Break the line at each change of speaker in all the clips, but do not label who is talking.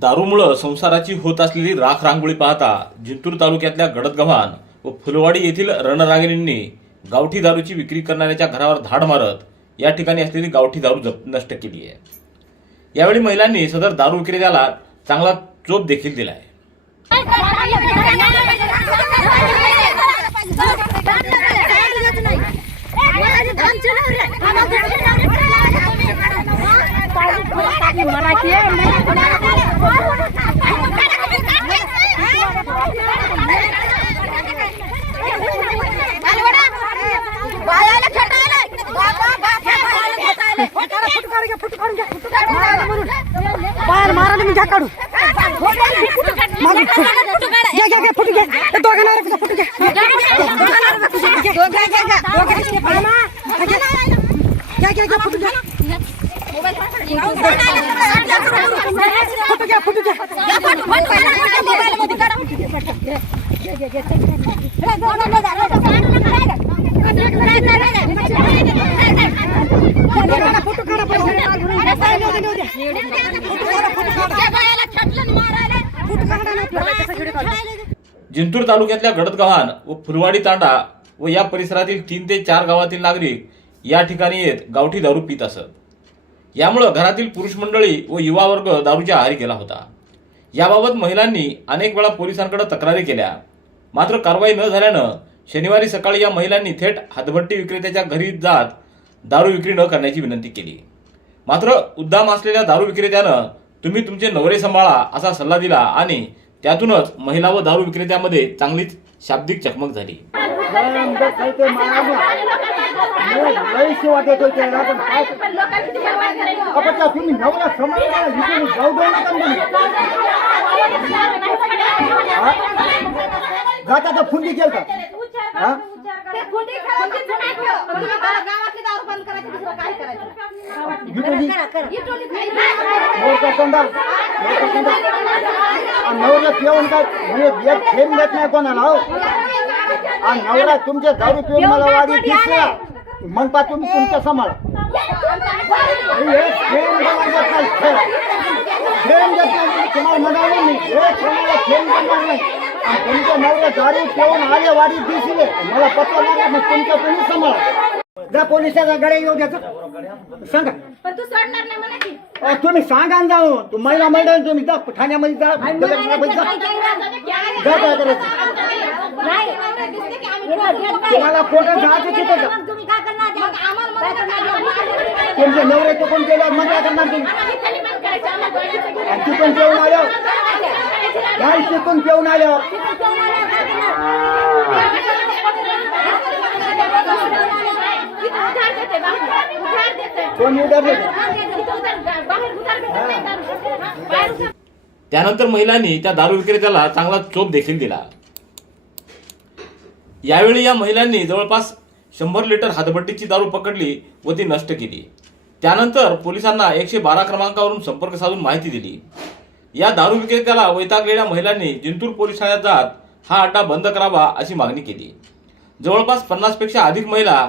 दारूमुळं संसाराची होत असलेली राख रांगोळी पाहता जिंतूर तालुक्यातल्या गडदगव्हाण व फुलवाडी येथील रणरागिणींनी गावठी दारूची विक्री करणाऱ्याच्या घरावर धाड मारत या ठिकाणी असलेली गावठी दारू जप नष्ट केली आहे. यावेळी महिलांनी सदर दारू विक्रेत्याला चांगला चोप देखील दिला आहे.
बाहेर मारायला मी घ्या काढू मागे घ्या घ्या घ्या फुट घ्या दोघांना घ्या घ्या, घ्या, घ्या.
जिंतूर तालुक्यातल्या गडदगव्हाण व फुलवाडी तांडा व या परिसरातील तीन ते चार गावातील नागरिक या ठिकाणी येत गावठी दारू पित असत. यामुळं घरातील पुरुष मंडळी व युवा वर्ग दारूच्या आहारी गेला होता. याबाबत महिलांनी अनेक वेळा पोलिसांकडे तक्रारी केल्या. मात्र कारवाई न झाल्यानं शनिवारी सकाळी या महिलांनी थेट हातभट्टी विक्रेत्याच्या घरी जात दारू विक्री न करण्याची विनंती केली. मात्र उद्दाम असलेल्या दारू विक्रेत्यानं तुम्ही तुमचे नवरे सांभाळा असा सल्ला दिला आणि त्यातूनच महिला व दारू विक्रेत्यामध्ये चांगलीच शाब्दिक चकमक झाली
आमचं काही ते मारायला लई शिवा देतो त्याला पण काय आपण त्या तुम्ही नवरा समजला इकडून जाऊ दे नका म्हणे. हा? तर फुंडी केल का हा? विटोली मोरचा तोंडाल मोरचा तोंडाल आणि नवरा पिऊन काय? म्हणजे एक थेंब देत नाही कोणाला हो? आणि नवरा तुमचे दारू पिऊन मला वाडी दिसला. मग पा तुम्ही तुमच्या सांभाळा हे थेंब देणार देत नाही थेंब. थेंब देत नाही तुम्हाला म्हणाले मी हे कोणाला थेंब देणार नाही. आणि तुमच्या नवरा दारू पिऊन आले वाडी दिसले. मला पत्ता लागला मग तुमच्या तुम्ही सांभाळा? जा पोलिसाचा गडे येऊ द्याचा सांगा.
पण तू सोडणार नाही म्हणा की.
अ, तुम्ही सांगा ना जाऊ तू महिला मैदान तुम्ही जा. ठाण्यामध्ये जा. दगडमध्ये जा. जा काय करायचं तुम्हाला कोर्टात जायचं तिथे जा. तुमचे नवरे चुकून केल्यावर मग काय करणार तुम्ही? आणि तिथून आल्यावर नाही तिथून पिऊन आल्यावर. कोण उधार
त्यानंतर महिलांनी त्या दारू विक्रेत्याला चांगला चोप देखील दिला. यावेळी या महिलांनी जवळपास शंभर लिटर हातभट्टीची दारू पकडली व ती नष्ट केली. त्यानंतर पोलिसांना एकशे बारा क्रमांकावरून संपर्क साधून माहिती दिली. या दारू विक्रेत्याला वैतागलेल्या महिलांनी जिंतूर पोलीस ठाण्यात जात हा अड्डा बंद करावा अशी मागणी केली. जवळपास पन्नासपेक्षा अधिक महिला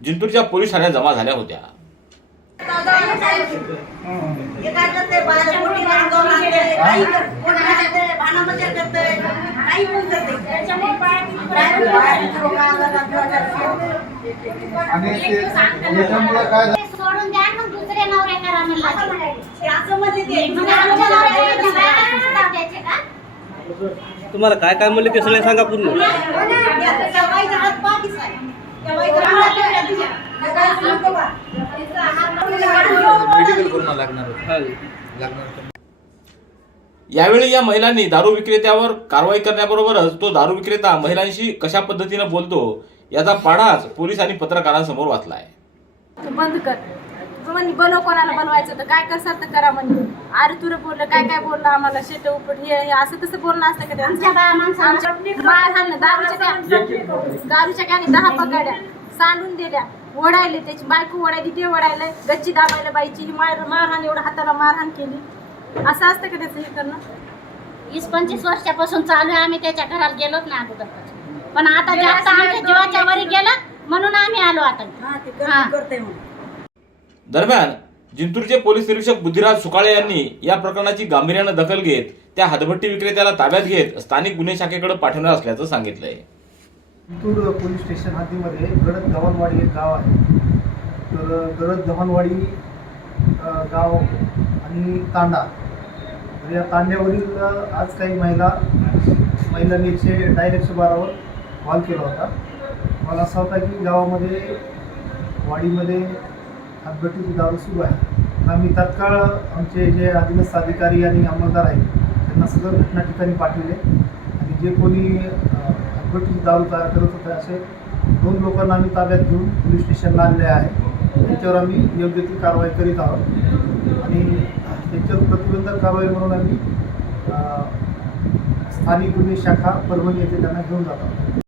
जिंतूरच्या पोलीस ठाण्यात जमा झाल्या होत्या.
सोडून द्या मग दुसरे नवरे करा म्हणला म्हणजे आमच्या नवऱ्याला दुसऱ्या नाव द्यायचे का
तुम्हाला काय काय म्हणले ते सगळे सांगा पूर्ण. हा.
यावेळी या महिलांनी दारू विक्रेत्यावर कारवाई करण्याबरोबरच तो दारू विक्रेता महिलांशी कशा पद्धतीनं बोलतो याचा पाढाच पोलीस आणि पत्रकारांसमोर वाचलाय.
तू बंद कर. तू म्हणे बनव कोणाला बनवायचं तर काय करसाल तर करा म्हणजे. अरे तुला बोललं काय काय बोललं आम्हाला? शेट उपट हे हे असं तसं बोलणं असतं का त्यांचं?
आमच्या
दारूच्या कॅनी दहा पकडल्या सांडून दिल्या ओढायले त्याची बायको ओढायली ते ओढायला गच्ची दाबायला बाईची ही मार मारहाण एवढं हाताला मारहाण केली. असं असतं का त्याचं हे करणं?
वीस पंचवीस वर्षापासून चालू आहे आम्ही त्याच्या घरात गेलोच नाही अगोदर पण आता जास्त आमच्या जीवाच्या वरी गेलं म्हणून आम्ही आलो आता. हा.
दरम्यान जिंतूरचे पोलीस निरीक्षक बुद्धिराज सुकाळे यांनी या प्रकरणाची गांभीर्यानं दखल घेत त्या हदभट्टी विक्रेत्याला ताब्यात घेत स्थानिक गुन्हे शाखेकडे पाठवणार असल्याचं सांगितलंय.
जिंतूर पोलीस स्टेशन हद्दीमध्ये गडद गव्हाणवाडी एक गाव आहे. तर गडद गव्हाणवाडी गाव आणि तांडा. तर या तांड्यावरील आज काही महिला महिलांनी एकशे डायरेक्ट बारावर कॉल केला होता. मला असं होता की गावामध्ये वाडीमध्ये हातभट्टीची दारू सुरू आहे. आम्ही तात्काळ आमचे जे अधीनस्थ अधिकारी आणि अंमलदार आहेत त्यांना सगळं घटना ठिकाणी पाठवले. आणि जे कोणी अ, हातभट्टीची दारू तयार करत होते असे दोन लोकांना आम्ही ताब्यात घेऊन पोलीस स्टेशनला आणले आहे. त्यांच्यावर आम्ही योग्य ती कारवाई करीत आहोत. आणि त्यांच्यावर प्रतिबंधक कारवाई म्हणून आम्ही स्थानिक गुन्हे शाखा परभणी येथे त्यांना घेऊन जात आहोत.